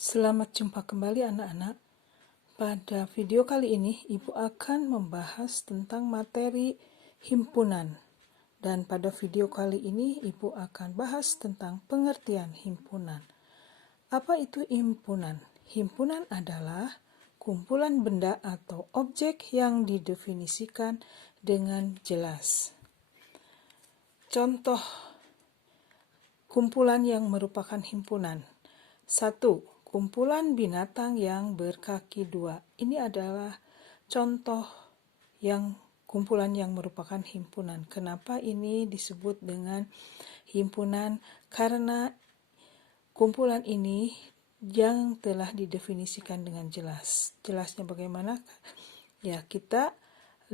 Selamat jumpa kembali anak-anak. Pada video kali ini, Ibu akan membahas tentang materi himpunan. Dan pada video kali ini, Ibu akan bahas tentang pengertian himpunan. Apa itu himpunan? Himpunan adalah kumpulan benda atau objek yang didefinisikan dengan jelas. Contoh kumpulan yang merupakan himpunan. 1. Kumpulan binatang yang berkaki dua. Ini adalah contoh kumpulan yang merupakan himpunan. Kenapa ini disebut dengan himpunan? Karena kumpulan ini yang telah didefinisikan dengan jelas. Jelasnya bagaimana? Ya, kita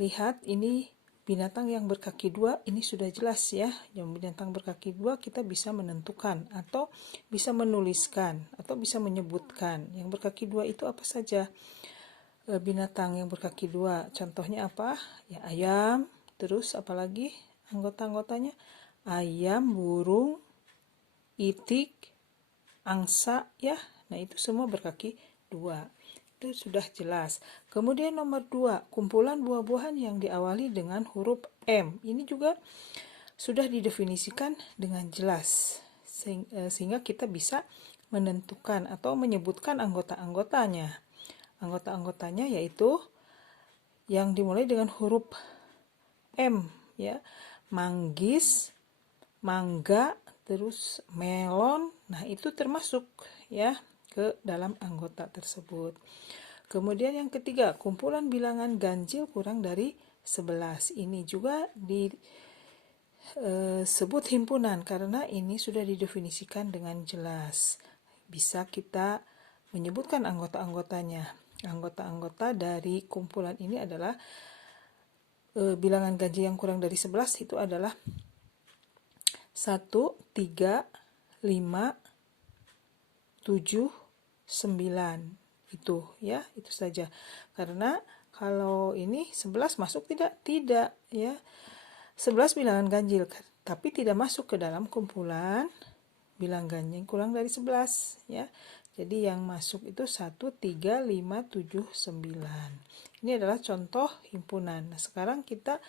lihat ini binatang yang berkaki dua, ini sudah jelas ya. Yang binatang berkaki dua kita bisa menentukan atau bisa menuliskan atau bisa menyebutkan. Yang berkaki dua itu apa saja? Binatang yang berkaki dua. Contohnya apa? Ya, ayam. Terus apalagi anggota-anggotanya? Ayam, burung, itik, angsa ya. Nah, itu semua berkaki dua. Itu sudah jelas. Kemudian nomor 2, kumpulan buah-buahan yang diawali dengan huruf M. Ini juga sudah didefinisikan dengan jelas. Sehingga kita bisa menentukan atau menyebutkan anggota-anggotanya. Anggota-anggotanya yaitu yang dimulai dengan huruf M ya. Manggis, mangga, terus melon. Nah, itu termasuk ya ke dalam anggota tersebut. Kemudian yang ketiga, kumpulan bilangan ganjil kurang dari 11. Ini juga disebut himpunan karena ini sudah didefinisikan dengan jelas. Bisa kita menyebutkan anggota-anggotanya. Anggota-anggota dari kumpulan ini adalah bilangan ganjil yang kurang dari 11 itu adalah 1, 3, 5, 7, 9 itu ya, itu saja. Karena kalau ini 11 masuk tidak ya. 11 bilangan ganjil tapi tidak masuk ke dalam kumpulan bilangan ganjil kurang dari 11 ya. Jadi yang masuk itu 1, 3, 5, 7, 9. Ini adalah contoh himpunan. Nah, sekarang kita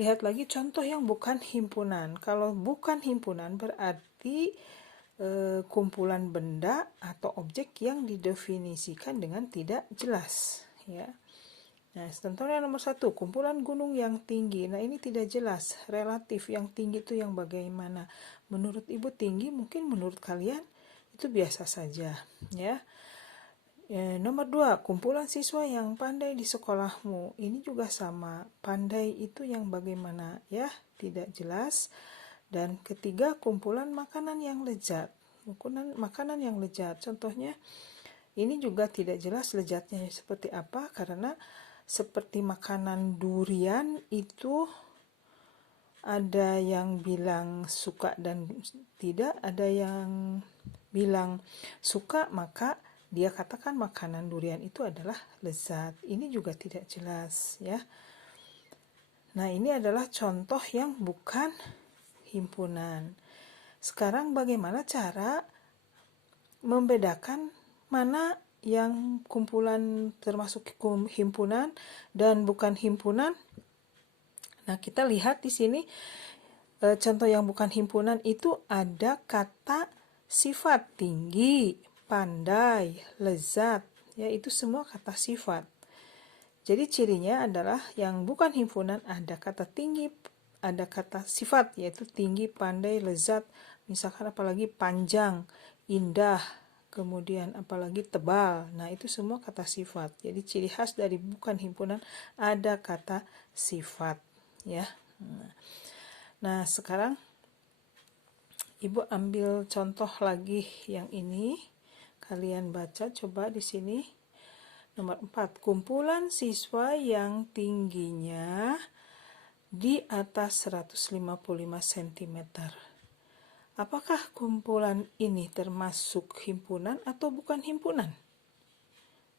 lihat lagi contoh yang bukan himpunan. Kalau bukan himpunan berarti kumpulan benda atau objek yang didefinisikan dengan tidak jelas ya. Nah, contohnya nomor 1, kumpulan gunung yang tinggi. Nah, ini tidak jelas, relatif. Yang tinggi itu yang bagaimana? Menurut Ibu tinggi, mungkin menurut kalian itu biasa saja ya. Nomor 2, kumpulan siswa yang pandai di sekolahmu. Ini juga sama, pandai itu yang bagaimana ya, tidak jelas. Dan ketiga, kumpulan makanan yang lezat. Makanan yang lezat. Contohnya, ini juga tidak jelas lezatnya seperti apa, karena seperti makanan durian itu ada yang bilang suka dan tidak, ada yang bilang suka, maka dia katakan makanan durian itu adalah lezat. Ini juga tidak jelas ya. Nah, ini adalah contoh yang bukan himpunan. Sekarang bagaimana cara membedakan mana yang kumpulan termasuk himpunan dan bukan himpunan? Nah, kita lihat di sini contoh yang bukan himpunan itu ada kata sifat tinggi, pandai, lezat, ya itu semua kata sifat. Jadi cirinya adalah yang bukan himpunan ada kata tinggi, ada kata sifat yaitu tinggi, pandai, lezat, misalkan apalagi panjang, indah, kemudian apalagi tebal. Nah, itu semua kata sifat. Jadi ciri khas dari bukan himpunan ada kata sifat ya. Nah, sekarang Ibu ambil contoh lagi yang ini. Kalian baca coba di sini. Nomor 4, kumpulan siswa yang tingginya di atas 155 cm. Apakah kumpulan ini termasuk himpunan atau bukan himpunan?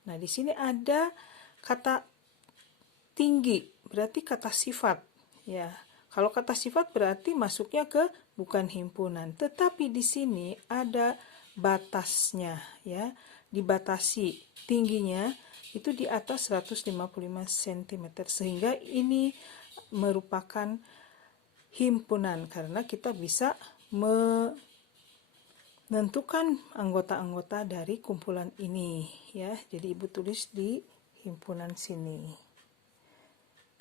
Nah, di sini ada kata tinggi, berarti kata sifat. Ya, kalau kata sifat berarti masuknya ke bukan himpunan. Tetapi di sini ada batasnya ya, dibatasi tingginya itu di atas 155 cm, sehingga ini merupakan himpunan karena kita bisa menentukan anggota-anggota dari kumpulan ini ya. Jadi Ibu tulis di himpunan sini.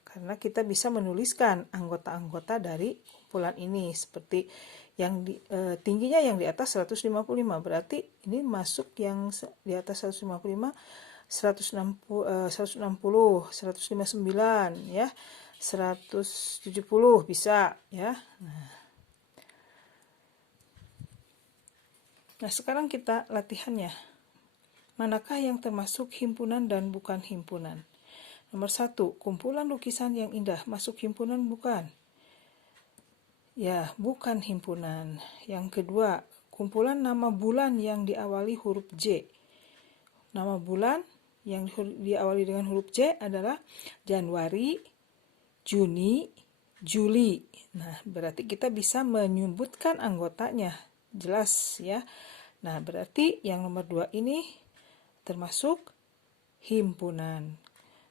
Karena kita bisa menuliskan anggota-anggota dari kumpulan ini seperti yang tingginya yang di atas 155, berarti ini masuk yang di atas 155, 160, 159 ya, 170 bisa ya. Nah, sekarang kita latihannya. Manakah yang termasuk himpunan dan bukan himpunan? Nomor 1, kumpulan lukisan yang indah masuk himpunan bukan? Ya, bukan himpunan. Yang kedua, kumpulan nama bulan yang diawali huruf J. Nama bulan yang diawali dengan huruf J adalah Januari, Juni, Juli. Nah, berarti kita bisa menyebutkan anggotanya. Jelas ya. Nah, berarti yang nomor 2 ini termasuk himpunan.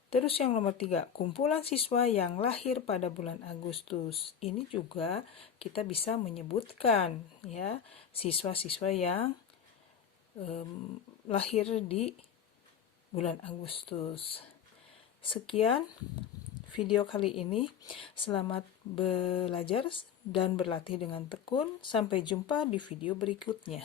Terus yang nomor 3, kumpulan siswa yang lahir pada bulan Agustus. Ini juga kita bisa menyebutkan ya, siswa-siswa yang lahir di bulan Agustus. Sekian video kali ini. Selamat belajar dan berlatih dengan tekun. Sampai jumpa di video berikutnya.